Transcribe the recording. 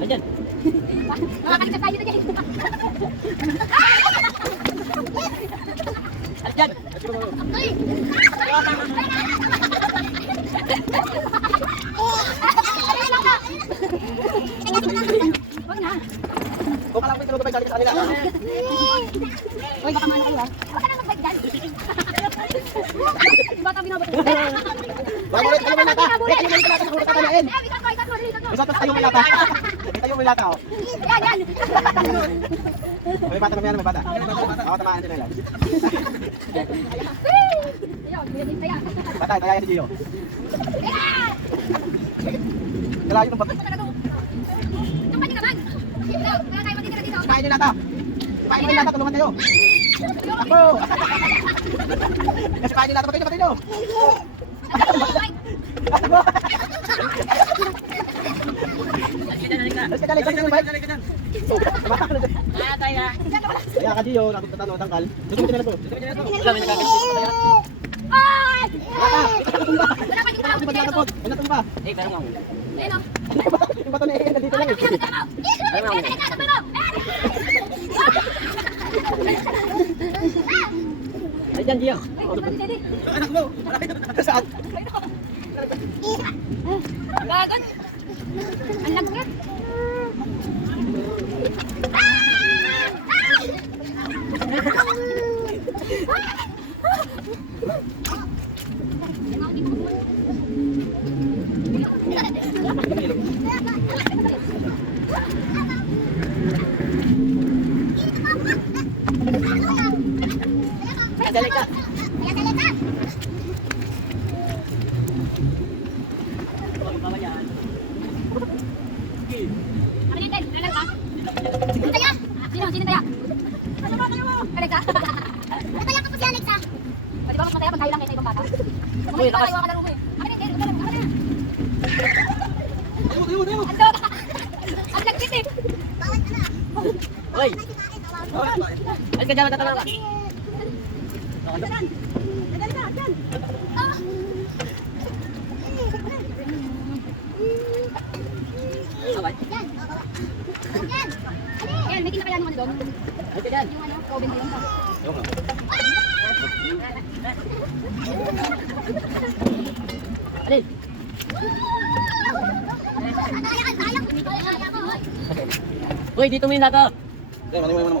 Ayan. Makakalimutan tayo dito dyan. Alis dyan. Huwag na. Kung kalapit ka magbabay sa kanila. Uy, baka mano kayo ha. Huwag ka na mag-bike dyan. Baka binabot. Babulit, kayo may lata. Kayo may lata sa hulog tatalain. Isa tapos tayo may lata. Tayo may lata, oh. Yan, yan. May bata kami yan, may bata. Ako tamaan din nila. Bata, kaya si Gio. Kalayo ng bata. Tumpad ka man. Kaya tayo matitira dito. Sipain nyo lata. Sipain nyo lata, tulungan kayo. Ako! Sipain nyo lata, patay nyo. Alis ka dyan, alis ka dyan. Kaya ka Gio, natutano, tangkal. Gusto mo din na ito. Ay! Lata! Wala pa, di ko pa Wala pa ako po. Wala pa. Eh, pero nga. Ayun o. Yung bato na eh, nandito lang eh. Ay, dyan, Gio. Anak mo. Saan? Gagon. Ang lagkit. Dali ka. Sino taya? Alexa? Nataya ka po si Alexa. Pwede ba mas mataya pag tayo lang kayo sa ibang bata? Uy, lakas. Tayo ka laro mo eh. Akin hindi, akin na. Ayaw. Ang dog. Ang lagkit eh. Uy! Alis ka dyan, matatanong ka. Sabay. Yan, may kinakaya naman doon. Alis ka dyan. Yung ano, Robin na yun. Ayaw nga. Alis. Uy, dito mo yung lata. Ayaw, ano mo.